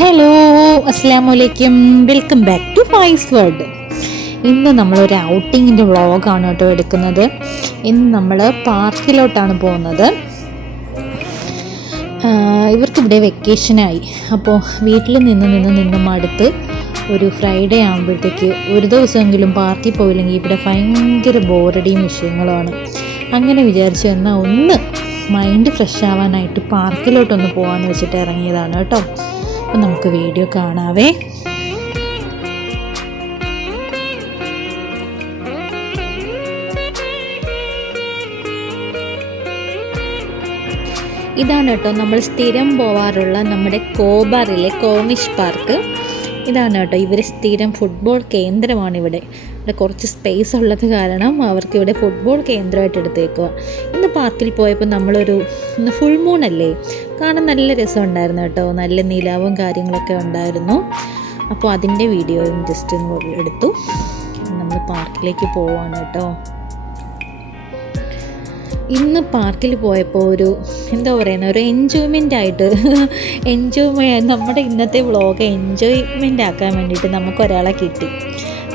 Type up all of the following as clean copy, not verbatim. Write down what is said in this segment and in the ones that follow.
Hello, അസ്സലാമു അലൈക്കും. Welcome back to Faiz world. ഇന്ന് നമ്മളൊരു ഔട്ടിങ്ങിൻ്റെ വ്ളോഗാണ് കേട്ടോ എടുക്കുന്നത്. ഇന്ന് നമ്മൾ പാർക്കിലോട്ടാണ് പോകുന്നത്. ഇവർക്കിവിടെ വെക്കേഷനായി. അപ്പോൾ വീട്ടിൽ നിന്ന് മടുത്ത് ഒരു ഫ്രൈഡേ ആകുമ്പോഴത്തേക്ക് ഒരു ദിവസമെങ്കിലും പാർക്കിൽ പോയില്ലെങ്കിൽ ഇവിടെ ഭയങ്കര ബോറടിയും വിഷയങ്ങളുമാണ്. അങ്ങനെ വിചാരിച്ചു എന്നാൽ ഒന്ന് മൈൻഡ് ഫ്രഷ് ആവാനായിട്ട് പാർക്കിലോട്ടൊന്ന് പോകാമെന്ന് വെച്ചിട്ട് ഇറങ്ങിയതാണ് കേട്ടോ. അപ്പം നമുക്ക് വീഡിയോ കാണാവേ. ഇതാണ് കേട്ടോ നമ്മൾ സ്ഥിരം പോവാറുള്ള നമ്മുടെ കോബാറിലെ കോർണിഷ് പാർക്ക്. ഇതാണ് കേട്ടോ ഇവർ സ്ഥിരം ഫുട്ബോൾ കേന്ദ്രമാണ്. ഇവിടെ കുറച്ച് സ്പേസ് ഉള്ളത് കാരണം അവർക്ക് ഇവിടെ ഫുട്ബോൾ കേന്ദ്രമായിട്ട് എടുത്തേക്കുക. ഇന്ന് പാർക്കിൽ പോയപ്പോൾ ഇന്ന് ഫുൾ മൂൺ അല്ലേ, കാണാൻ നല്ല രസമുണ്ടായിരുന്നു കേട്ടോ. നല്ല നിലാവും കാര്യങ്ങളൊക്കെ ഉണ്ടായിരുന്നു. അപ്പോൾ അതിൻ്റെ വീഡിയോയും ജസ്റ്റ് ഒന്ന് എടുത്തു. നമ്മൾ പാർക്കിലേക്ക് പോവാണ് കേട്ടോ. ഇന്ന് പാർക്കിൽ പോയപ്പോൾ ഒരു എൻജോയ്മെൻ്റ് ആയിട്ട് നമ്മുടെ ഇന്നത്തെ വ്ളോഗ് എൻജോയ്മെൻ്റ് ആക്കാൻ വേണ്ടിയിട്ട് നമുക്കൊരാളെ കിട്ടി.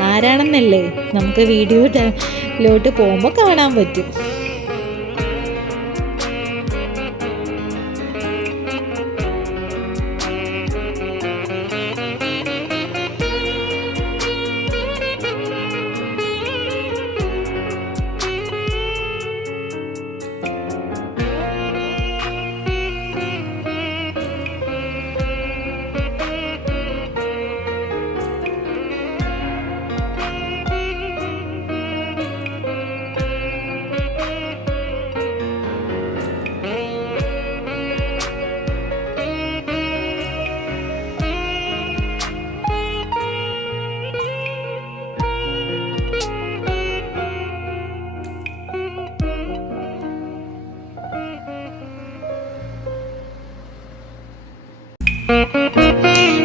ആരാണെന്നല്ലേ നമുക്ക് വീഡിയോയിലോട്ട് പോകുമ്പോൾ കാണാൻ പറ്റും.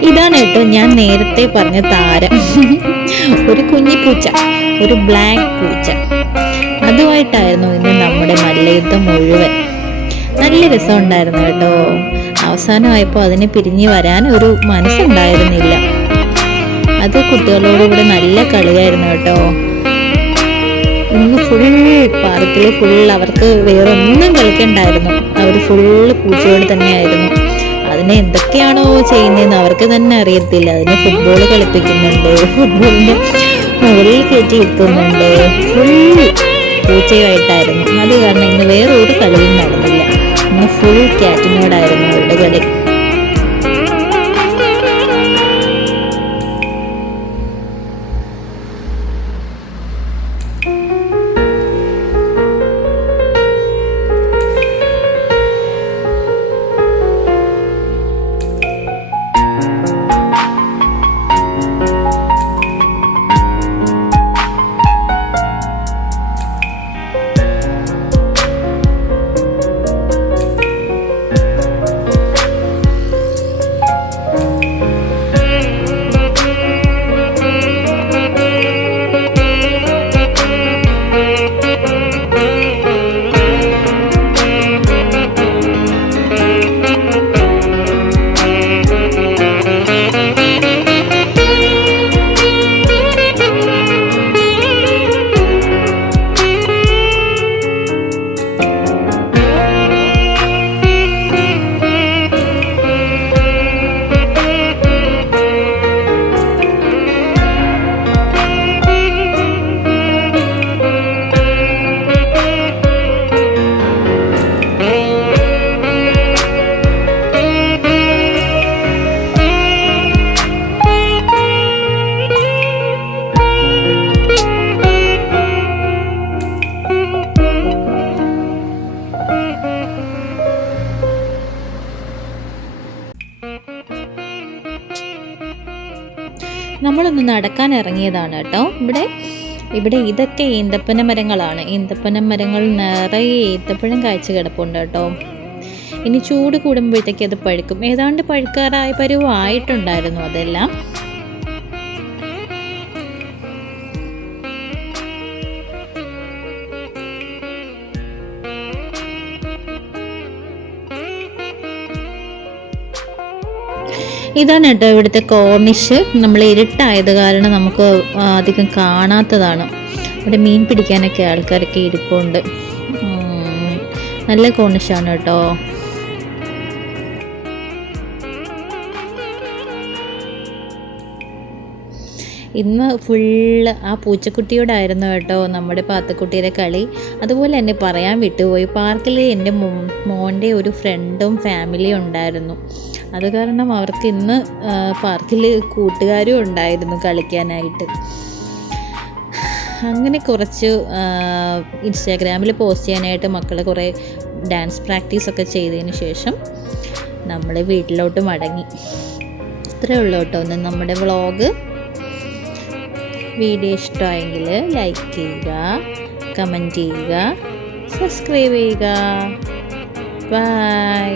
ഇതാണ് കേട്ടോ ഞാൻ നേരത്തെ പറഞ്ഞ താരം. ഒരു കുഞ്ഞി പൂച്ച, ഒരു ബ്ലാക്ക് പൂച്ച. അതുമായിട്ടായിരുന്നു ഇന്ന് നമ്മുടെ മല്ലയുദ്ധം മുഴുവൻ. നല്ല രസമുണ്ടായിരുന്നു കേട്ടോ. അവസാനമായപ്പോൾ അതിനെ പിരിഞ്ഞു വരാൻ ഒരു മനസ്സുണ്ടായിരുന്നില്ല. അത് കുട്ടികളോടുകൂടെ നല്ല കളിയായിരുന്നു കേട്ടോ. ഇന്ന് പാർക്കിൽ അവർക്ക് വേറൊന്നും കളിക്കണ്ടായിരുന്നു. അവർ പൂച്ചയോട് തന്നെയായിരുന്നു. അതിനെ എന്തൊക്കെയാണോ ചെയ്യുന്നതെന്ന് അവർക്ക് തന്നെ അറിയത്തില്ല. അതിനെ ഫുട്ബോൾ കളിപ്പിക്കുന്നുണ്ട്, ഫുട്ബോളിന്റെ മുകളിൽ കയറ്റി ഇരുത്തുന്നുണ്ട്. പൂച്ചയായിട്ടായിരുന്നു. അത് കാരണം ഇന്ന് വേറെ ഒരു കളിയും നടന്നില്ല. ഇന്ന് ക്യാറ്റിനോടായിരുന്നു അവരുടെ കളി. നമ്മളൊന്ന് നടക്കാൻ ഇറങ്ങിയതാണ് കേട്ടോ. ഇവിടെ ഇതൊക്കെ ഈന്തപ്പന മരങ്ങളാണ്. ഈന്തപ്പന മരങ്ങൾ നിറയെ ഈന്തപ്പഴം കായ്ച്ചു കിടപ്പുണ്ട് കേട്ടോ. ഇനി ചൂട് കൂടുമ്പോഴത്തേക്ക് അത് പഴുക്കും. ഏതാണ്ട് പഴുക്കാറായ പരുവായിട്ടുണ്ടായിരുന്നു അതെല്ലാം. ഇതാണ് കേട്ടോ ഇവിടുത്തെ കോർണിഷ്. നമ്മൾ ഇരുട്ടായത് കാരണം നമുക്ക് അധികം കാണാത്തതാണ്. ഇവിടെ മീൻ പിടിക്കാനൊക്കെ ആൾക്കാരൊക്കെ ഇരിപ്പുണ്ട്. നല്ല കോർണിഷാണ് കേട്ടോ. ഇന്ന് ഫുള്ള് ആ പൂച്ചക്കുട്ടിയോടായിരുന്നു കേട്ടോ നമ്മുടെ പാത്തക്കുട്ടിയുടെ കളി. അതുപോലെ തന്നെ പറയാൻ വിട്ടുപോയി, പാർക്കിൽ എൻ്റെ മോൻ്റെ ഒരു ഫ്രണ്ടും ഫാമിലിയും ഉണ്ടായിരുന്നു. അത് കാരണം അവർക്ക് ഇന്ന് പാർക്കിൽ കൂട്ടുകാരും ഉണ്ടായിരുന്നു കളിക്കാനായിട്ട്. അങ്ങനെ കുറച്ച് ഇൻസ്റ്റാഗ്രാമിൽ പോസ്റ്റ് ചെയ്യാനായിട്ട് മക്കൾ കുറേ ഡാൻസ് പ്രാക്ടീസൊക്കെ ചെയ്തതിന് ശേഷം നമ്മൾ വീട്ടിലോട്ട് മടങ്ങി. ഇത്രയേ ഉള്ളൂ കേട്ടോ ഒന്ന് നമ്മുടെ വ്ളോഗ്. വീഡിയോ ഇഷ്ടമായെങ്കിൽ ലൈക്ക് ചെയ്യുക, കമൻറ്റ് ചെയ്യുക, സബ്സ്ക്രൈബ് ചെയ്യുക. ബൈ.